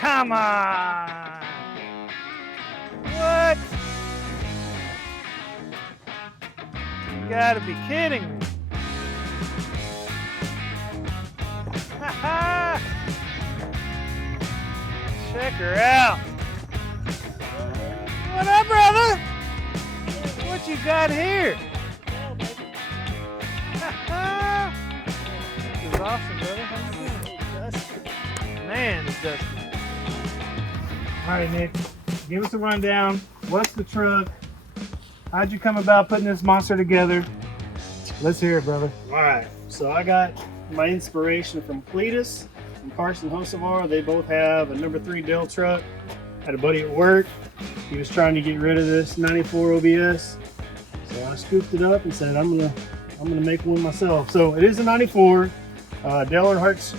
Come on. What? You gotta be kidding me. Check her out. What up, brother? What you got here? This is awesome, brother. How you doing? Man, it's dusty. All right, Nick, give us a rundown. What's the truck? How'd you come about putting this monster together? Let's hear it, brother. All right, so I got my inspiration from Cleetus and Carson Hocevar. They both have a number 3 Dell truck. Had a buddy at work. He was trying to get rid of this 94 OBS. So I scooped it up and said, I'm gonna make one myself. So it is a 94. Dale Earnhardt's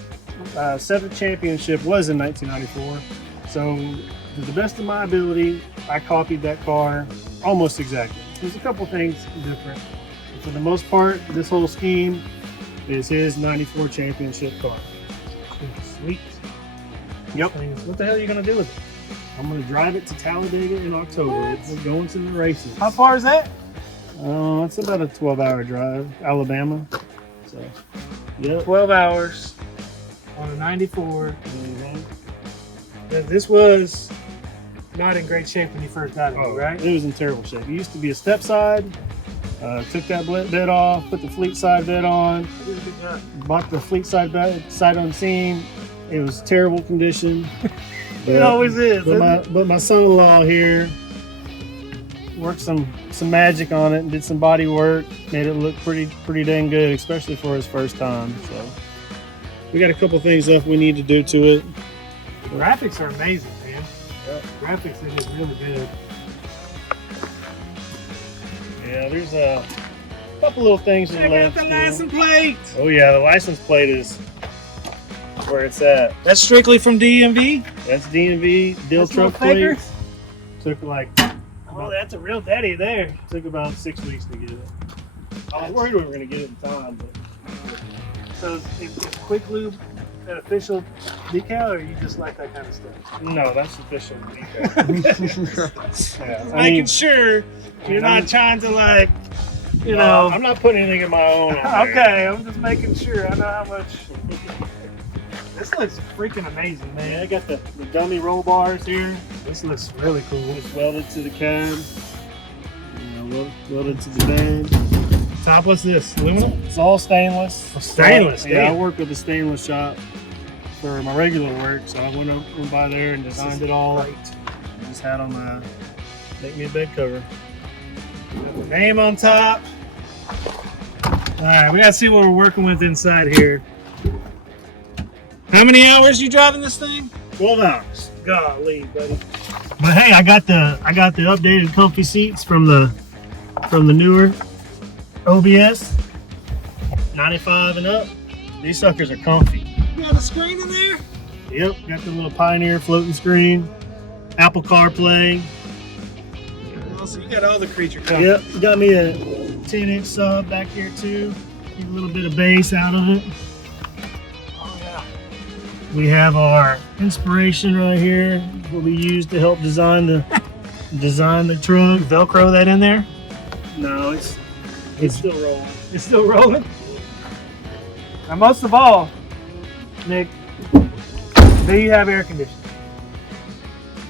7th championship was in 1994. So to the best of my ability, I copied that car almost exactly. There's a couple things different. But for the most part, this whole scheme is his 94 championship car. Sweet. Yep. What the hell are you gonna do with it? I'm gonna drive it to Talladega in October. What? We're going to the races. How far is that? It's about a 12-hour drive, Alabama. So, yep. 12 hours on a 94. Mhm. This was not in great shape when you first got it, Oh, right? It was in terrible shape. It used to be a step side. Took that bed off, put the fleet side bed on, bought the fleet side bed sight unseen. It was terrible condition. It always is. But my son-in-law here worked some magic on it and did some body work, made it look pretty dang good, especially for his first time. So we got a couple things left we need to do to it. The graphics are amazing, man. Yep. Graphics are just really good. Yeah, there's a couple little things that are Check out left. the license plate. Oh yeah, the license plate is where it's at. That's strictly from DMV. That's DMV Dill That's no truck plate. faker? Took like Oh, that's a real daddy there. took about 6 weeks to get it. I was worried we were gonna get it in time, but So is Quick Lube an official decal, or you just like that kind of stuff? no, that's official decal. Yeah, I Making mean, sure you're not trying to like, you no, know. I'm not putting anything of my own on there. Okay, I'm just making sure. I know how much. This looks freaking amazing, Yeah, man. I got the dummy roll bars here. This looks really cool. It's welded to the cab. Welded to the bed. Top, what's this? Aluminum? It's all stainless. Stainless, Yeah, I damn. work with a stainless shop for my regular work, so I went by there and designed it all. Great. Just had them make me a bed cover. Got the name on top. All right, we gotta see what we're working with inside here. How many hours you driving this thing? 12 hours. Golly, buddy. But hey, I got the updated comfy seats from the newer OBS 95 and up. These suckers are comfy. You got a screen in there? Yep, got the little Pioneer floating screen, Apple CarPlay. Oh, so you got all the creature comforts. Yep, got me a 10-inch sub back here too. Get a little bit of bass out of it. Oh yeah. We have our inspiration right here. Will be used to help design the truck. Velcro that in there? No, it's still rolling. It's still rolling. And most of all, Nick, do you have air conditioning?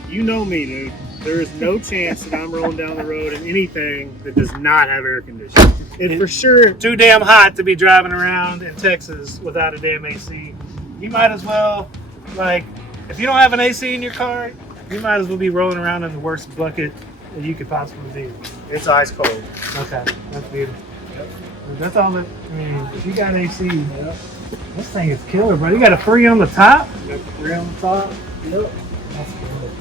You know me, dude. There is no chance that I'm rolling down the road in anything that does not have air conditioning. It for sure. Too damn hot to be driving around in Texas without a damn AC. You might as well, like, if you don't have an AC in your car, you might as well be rolling around in the worst bucket that you could possibly be. It's ice cold. Okay, that's beautiful. That's all that, I mean, if you got AC, this thing is killer, bro. You got a 3 on the top? Got the 3 on the top. Yep. That's good.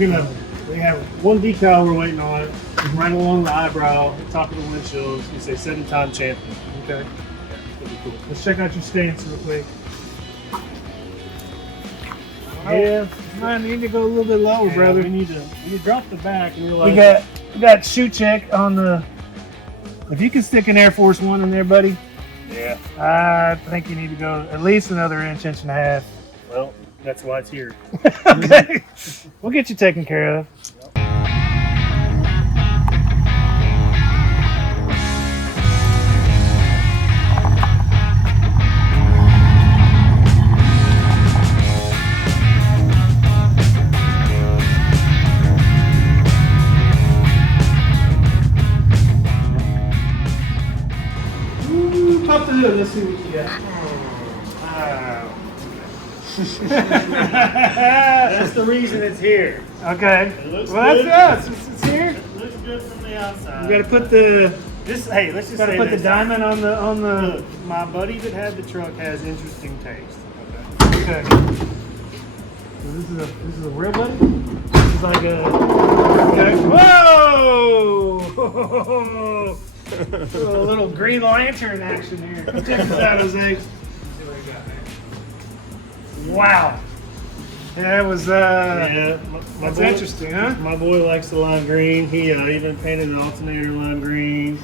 Yeah, we have one decal we're waiting on. It's right along the eyebrow, top of the windshield. We say 7-time champion. Okay. Yeah, it's gonna be cool. Let's check out your stance real quick. Yeah, Man, you need to go a little bit lower, brother. We need to drop the back and realize We got shoe check on the. If you can stick an Air Force One in there, buddy, Yeah. I think you need to go at least another inch and a half. Well, That's why it's here. Okay. We'll get you taken care of. Ooh, pop the hood. Let's see what you got. That's the reason it's here. Okay. It looks Well, good. that's it's here. It looks good from the outside. You got to put the Hey, let's just say put the this. diamond on the Look, my buddy that had the truck has interesting taste. Okay. So this is a real buddy. This is like a. Okay. Whoa! A little Green Lantern action here. Check this out, Jose. Wow. Yeah, that was Yeah, that's boy, interesting, huh? My boy likes the lime green. He even painted the alternator lime green.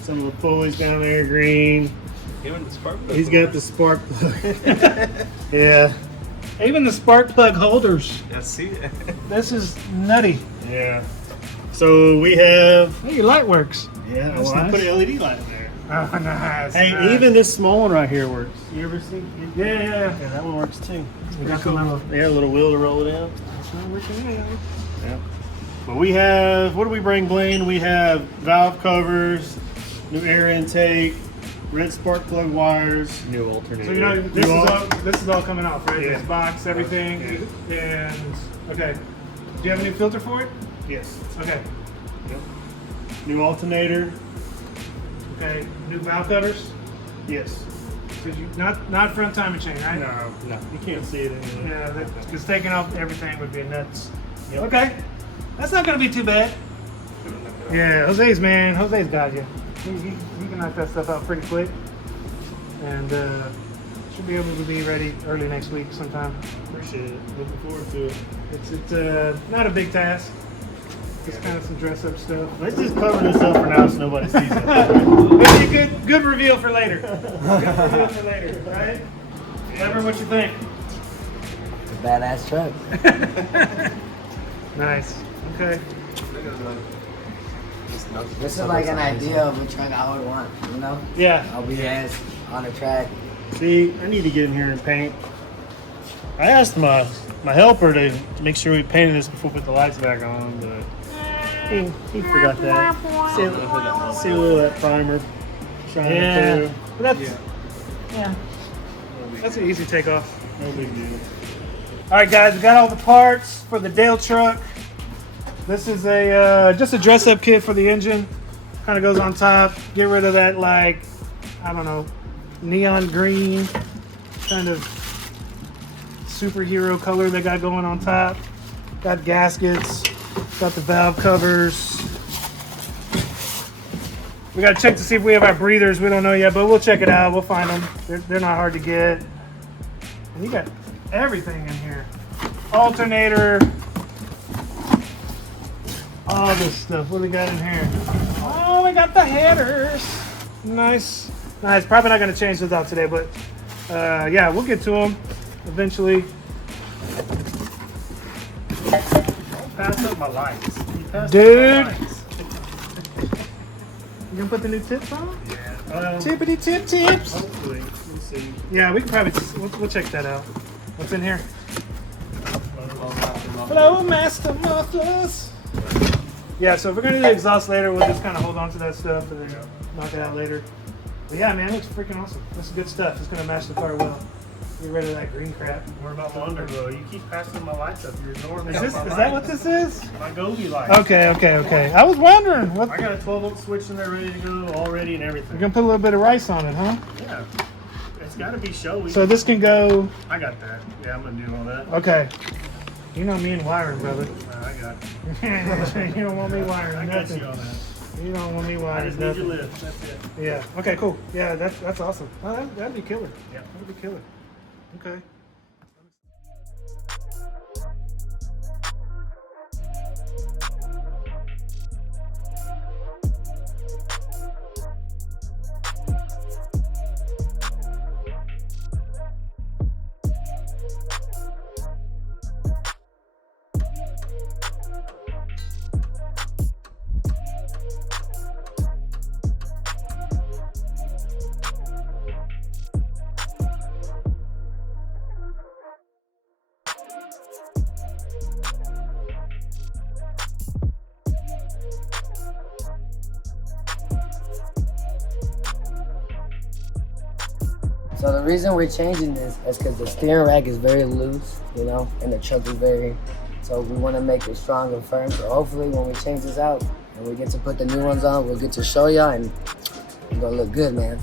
Some of the pulleys down there green. He's got the spark plug. Yeah. Even the spark plug holders. I see it. This is nutty. Yeah. So we have. Hey, your light works. Yeah, That's well, I nice. put an LED light in there. Oh, nice. Hey, nice. even this small one right here works. You ever see? Yeah. Yeah, that one works too. We got the little. Yeah, a little wheel to roll it in. It's not working out. Yeah. But we have, what do we bring, Blaine? We have valve covers, new air intake, red spark plug wires, new alternator. So you know this is all coming off, right? Yeah. This box, everything, and okay. Do you have a new filter for it? Yes. Okay. Yep. New alternator. Okay. New valve covers. Yes. So you not front timing chain, right? No, you can't see it anymore. Yeah, because taking off everything would be nuts. Yep. Okay. That's not gonna be too bad. Yeah, Jose's got you. He can knock that stuff out pretty quick, and should be able to be ready early next week sometime. Appreciate it. Looking forward to it. It's not a big task. Just kind of some dress up stuff. Let's just cover this up for now so nobody sees it. Maybe a good reveal for later. Good reveal for later, right? Never what you think. It's a badass truck. Nice. Okay. This is like an idea of a truck I would want, you know? Yeah. I'll be ass on the track. See, I need to get in here and paint. I asked my helper to make sure we painted this before we put the lights back on, but he forgot that. See a little of that primer shining through. But that's that's an easy takeoff. No big deal. All right, guys, we got all the parts for the Dale truck. This is a just a dress-up kit for the engine. Kind of goes on top. Get rid of that, like, I don't know, neon green kind of superhero color they got going on top. Got gaskets. Got the valve covers. We got to check to see if we have our breathers. We don't know yet, but we'll check it out. We'll find them. They're not hard to get. And you got everything in here. Alternator. All this stuff. What do we got in here? Oh, we got the headers. Nice. Nice. Probably not going to change those out today, but yeah, we'll get to them eventually. Pass up my lights. You passed Dude. up my lights. You gonna put the new tips on? Yeah. Tippity tip tips. Hopefully. We'll see. Yeah, we can probably we'll check that out. What's in here? Hello, Master Mufflers. Yeah, so if we're gonna do the exhaust later, we'll just kind of hold on to that stuff and then knock it out later. But yeah, man, it looks freaking awesome. That's good stuff. It's gonna match the car well. Get rid of that green crap. What about the underglow? You keep passing my lights up. You're ignoring me. Is that what this is? My Gobi lights. Okay. I was wondering what. I got a 12-volt switch in there ready to go already and everything. You're gonna put a little bit of rice on it, huh? Yeah. It's got to be showy. So this can go. I got that. Yeah, I'm going to do all that. Okay. You know me and wiring, brother. I got You don't want me wiring I got nothing. you on that. You don't want me I wiring just need your nothing. lift. That's it. Yeah. Okay. Cool. Yeah. That's awesome. Oh, that'd be killer. Yeah. That'd be killer. Okay. So the reason we're changing this is because the steering rack is very loose, you know, and the truck is very, so we want to make it strong and firm. So hopefully when we change this out and we get to put the new ones on, we'll get to show y'all and it's gonna look good, man.